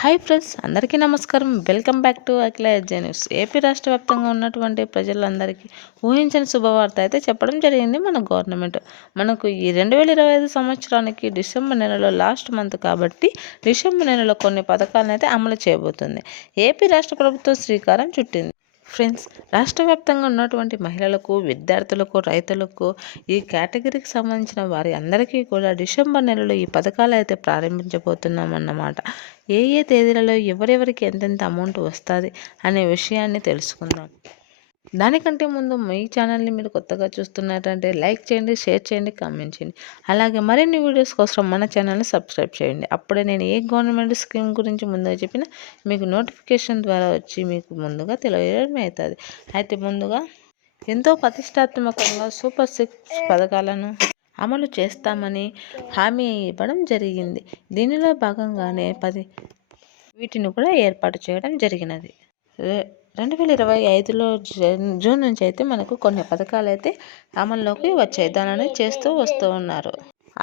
Hi friends, అందరికీ నమస్కారం. Welcome back to Akhila news. AP రాష్ట్ర వ్యాప్తంగా ఉన్నటువంటి ప్రజలందరికీ ఊహించని శుభవార్త అయితే చెప్పడం జరిగింది మన గవర్నమెంట్. మనకు ఈ 2025 సంవత్సరానికి డిసెంబర్ నెలలో లాస్ట్ మంత్ కాబట్టి డిసెంబర్ నెలలో కొన్ని పథకాలను అయితే అమలు చేయబోతుంది. ఏపీ రాష్ట్ర ప్రభుత్వం శ్రీకారం చుట్టింది. ఫ్రెండ్స్, రాష్ట్ర వ్యాప్తంగా ఉన్నటువంటి మహిళలకు, విద్యార్థులకు, రైతులకు, ఈ కేటగిరీకి సంబంధించిన వారి అందరికీ కూడా డిసెంబర్ నెలలో ఈ పథకాలు అయితే ప్రారంభించబోతున్నాం అన్నమాట. ఏ ఏ తేదీలలో ఎవరెవరికి ఎంతెంత అమౌంట్ వస్తుంది అనే విషయాన్ని తెలుసుకుందాం. దానికంటే ముందు మీ ఛానల్ని మీరు కొత్తగా చూస్తున్నట్టంటే లైక్ చేయండి, షేర్ చేయండి, కామెంట్ చేయండి. అలాగే మరిన్ని వీడియోస్ కోసం మన ఛానల్ని సబ్స్క్రైబ్ చేయండి. అప్పుడే నేను ఏ గవర్నమెంట్ స్కీమ్ గురించి ముందుగా చెప్పినా మీకు నోటిఫికేషన్ ద్వారా వచ్చి మీకు ముందుగా తెలియడం అవుతుంది. అయితే ముందుగా ఎంతో ప్రతిష్టాత్మకంగా సూపర్ 6 పథకాలను అమలు చేస్తామని హామీ ఇవ్వడం జరిగింది. దీనిలో భాగంగానే వీటిని కూడా ఏర్పాటు చేయడం జరిగినది. 2025లో జూన్ నుంచి అయితే మనకు కొన్ని పథకాలు అయితే అమల్లోకి వచ్చాయి. దానిని చేస్తూ వస్తూ ఉన్నారు.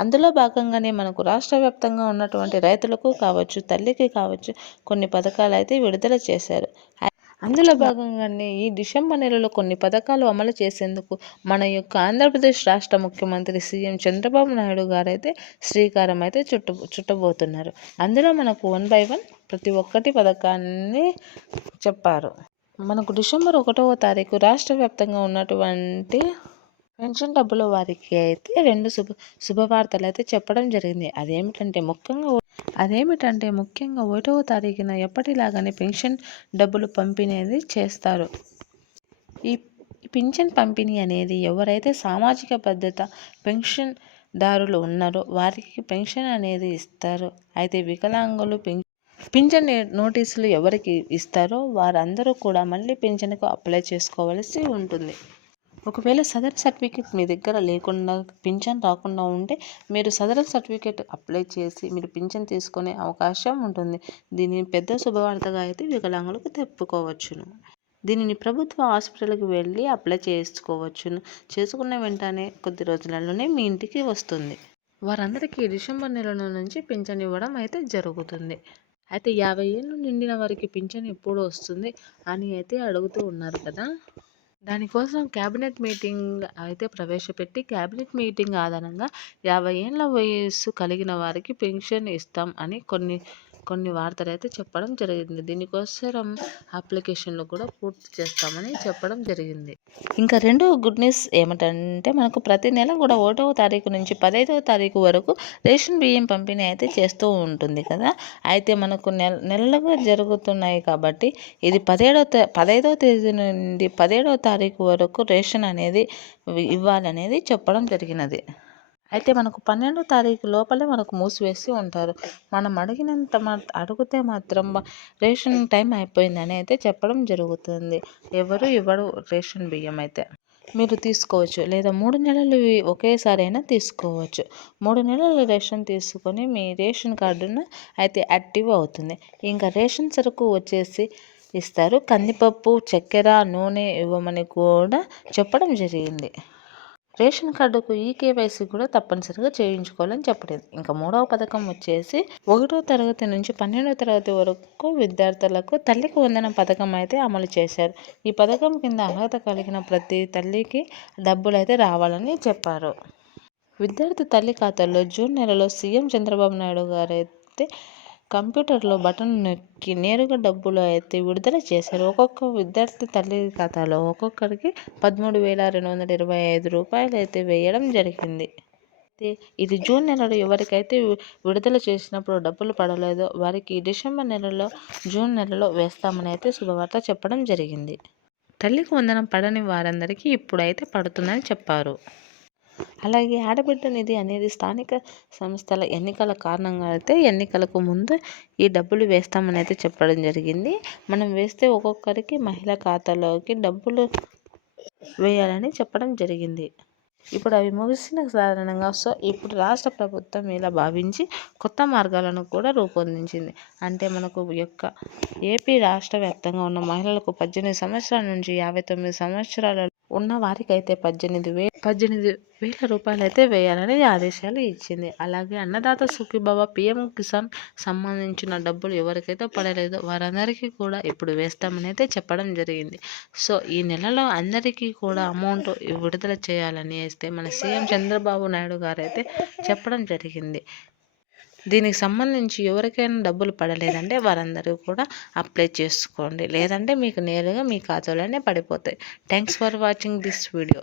అందులో భాగంగానే మనకు రాష్ట్ర వ్యాప్తంగా ఉన్నటువంటి రైతులకు కావచ్చు, తల్లికి కావచ్చు, కొన్ని పథకాలు అయితే విడుదల చేశారు. అందులో భాగంగానే ఈ డిసెంబర్ నెలలో కొన్ని పథకాలు అమలు చేసేందుకు మన యొక్క ఆంధ్రప్రదేశ్ రాష్ట్ర ముఖ్యమంత్రి సీఎం చంద్రబాబు నాయుడు గారు అయితే శ్రీకారం అయితే చుట్టబోతున్నారు. అందులో మనకు 1 by 1 ప్రతి ఒక్కటి పథకాన్ని చెప్పారు. మనకు డిసెంబర్ 1వ తారీఖు రాష్ట్ర వ్యాప్తంగా ఉన్నటువంటి పెన్షన్ డబ్బుల వారికి అయితే 2 శుభవార్తలు అయితే చెప్పడం జరిగింది. అదేమిటంటే ముఖ్యంగా 1వ తారీఖున ఎప్పటిలాగానే పెన్షన్ డబ్బులు పంపిణీ చేస్తారు. ఈ పెన్షన్ పంపిణీ అనేది ఎవరైతే సామాజిక భద్రత పెన్షన్ దారులు ఉన్నారో వారికి పెన్షన్ అనేది ఇస్తారు. అయితే వికలాంగులు పింఛన్ నోటీసులు ఎవరికి ఇస్తారో వారందరూ కూడా మళ్ళీ పింఛన్కు అప్లై చేసుకోవాల్సి ఉంటుంది. ఒకవేళ సదరు సర్టిఫికేట్ మీ దగ్గర లేకుండా, పింఛన్ రాకుండా ఉంటే మీరు సదరు సర్టిఫికేట్ అప్లై చేసి మీరు పింఛన్ తీసుకునే అవకాశం ఉంటుంది. దీనిని పెద్ద శుభవార్తగా అయితే వికలాంగులకు చెప్పుకోవచ్చును. దీనిని ప్రభుత్వ హాస్పిటల్కి వెళ్ళి అప్లై చేసుకోవచ్చును. చేసుకున్న వెంటనే కొద్ది రోజులలోనే మీ ఇంటికి వస్తుంది. వారందరికీ డిసెంబర్ నెల నుంచి పింఛన్ ఇవ్వడం అయితే జరుగుతుంది. అయితే 50 ఏళ్ళు నిండిన వారికి పింఛన్ ఎప్పుడు వస్తుంది అని అయితే అడుగుతూ ఉన్నారు కదా. దానికోసం క్యాబినెట్ మీటింగ్ అయితే ప్రవేశపెట్టి క్యాబినెట్ మీటింగ్ ఆధారంగా 50 ఏళ్ళ వయస్సు కలిగిన వారికి పెన్షన్ ఇస్తాం అని కొన్ని వార్తలు అయితే చెప్పడం జరిగింది. దీనికోసం అప్లికేషన్లు కూడా పూర్తి చేస్తామని చెప్పడం జరిగింది. ఇంకా రెండో గుడ్ న్యూస్ ఏమిటంటే మనకు ప్రతి నెల కూడా 1వ తారీఖు నుంచి 15వ తారీఖు వరకు రేషన్ బియ్యం పంపిణీ అయితే చేస్తూ ఉంటుంది కదా. అయితే మనకు నెలలుగా జరుగుతున్నాయి కాబట్టి ఇది 15వ తేదీ నుండి 17వ తారీఖు వరకు రేషన్ అనేది ఇవ్వాలనేది చెప్పడం జరిగినది. అయితే మనకు 12వ తారీఖు లోపలే మనకు మూసివేసి ఉంటారు. మనం అడిగితే మాత్రం రేషన్ టైం అయిపోయిందని అయితే చెప్పడం జరుగుతుంది. ఎవరు ఇవ్వడు రేషన్ బియ్యం అయితే మీరు తీసుకోవచ్చు, లేదా 3 నెలలు ఒకేసారి అయినా తీసుకోవచ్చు. 3 నెలల రేషన్ తీసుకొని మీ రేషన్ కార్డును అయితే యాక్టివ్ అవుతుంది. ఇంకా రేషన్ సరుకు వచ్చేసి ఇస్తారు. కందిపప్పు, చక్కెర, నూనె ఇవ్వమని కూడా చెప్పడం జరిగింది. రేషన్ కార్డుకు ఈకేవైసీ కూడా తప్పనిసరిగా చేయించుకోవాలని చెప్పలేదు. ఇంకా 3వ పథకం వచ్చేసి 1వ తరగతి నుంచి 12వ తరగతి వరకు విద్యార్థులకు తల్లికి వందనం పథకం అయితే అమలు చేశారు. ఈ పథకం కింద అర్హత కలిగిన ప్రతి తల్లికి డబ్బులు అయితే రావాలని చెప్పారు. విద్యార్థి తల్లి ఖాతాలో జూన్ నెలలో సీఎం చంద్రబాబు నాయుడు గారు అయితే కంప్యూటర్లో బటన్ నొక్కి నేరుగా డబ్బులు అయితే విడుదల చేశారు. ఒక్కొక్క విద్యార్థి తల్లి ఖాతాలో ఒక్కొక్కరికి 13,225 రూపాయలు అయితే వేయడం జరిగింది. ఇది జూన్ నెలలో ఎవరికైతే విడుదల చేసినప్పుడు డబ్బులు పడలేదో వారికి డిసెంబర్ నెలలో, జూన్ నెలలో వేస్తామని అయితే శుభవార్త చెప్పడం జరిగింది. తల్లికి వందనం పడని వారందరికీ ఇప్పుడైతే పడుతుందని చెప్పారు. అలాగే ఆడబిడ్డ నిధి అనేది స్థానిక సంస్థల ఎన్నికల కారణంగా అయితే ఎన్నికలకు ముందు ఈ డబ్బులు వేస్తామని అయితే చెప్పడం జరిగింది. మనం వేస్తే ఒక్కొక్కరికి మహిళా ఖాతాలోకి డబ్బులు వేయాలని చెప్పడం జరిగింది. ఇప్పుడు అవి ముగిసిన కారణంగా ఇప్పుడు రాష్ట్ర ప్రభుత్వం ఇలా భావించి కొత్త మార్గాలను కూడా రూపొందించింది. అంటే మనకు ఏపీ రాష్ట్ర వ్యాప్తంగా ఉన్న మహిళలకు 18 సంవత్సరాల నుంచి 59 సంవత్సరాల ఉన్న వారికైతే 18,000 రూపాయలు అయితే వేయాలని ఆదేశాలు ఇచ్చింది. అలాగే అన్నదాత సుఖీభవ పిఎం కిసాన్ సంబంధించిన డబ్బులు ఎవరికైతే పడలేదో వారందరికీ కూడా ఇప్పుడు వేస్తామని అయితే చెప్పడం జరిగింది. సో ఈ నెలలో అందరికీ కూడా అమౌంట్ విడుదల చేయాలని అయితే మన సీఎం చంద్రబాబు నాయుడు గారు అయితే చెప్పడం జరిగింది. దీనికి సంబంధించి ఎవరికైనా డబ్బులు పడలేదంటే వారందరూ కూడా అప్లై చేసుకోండి, లేదంటే మీకు నేరుగా మీ ఖాతాలోనే పడిపోతాయి. Thanks for watching this video.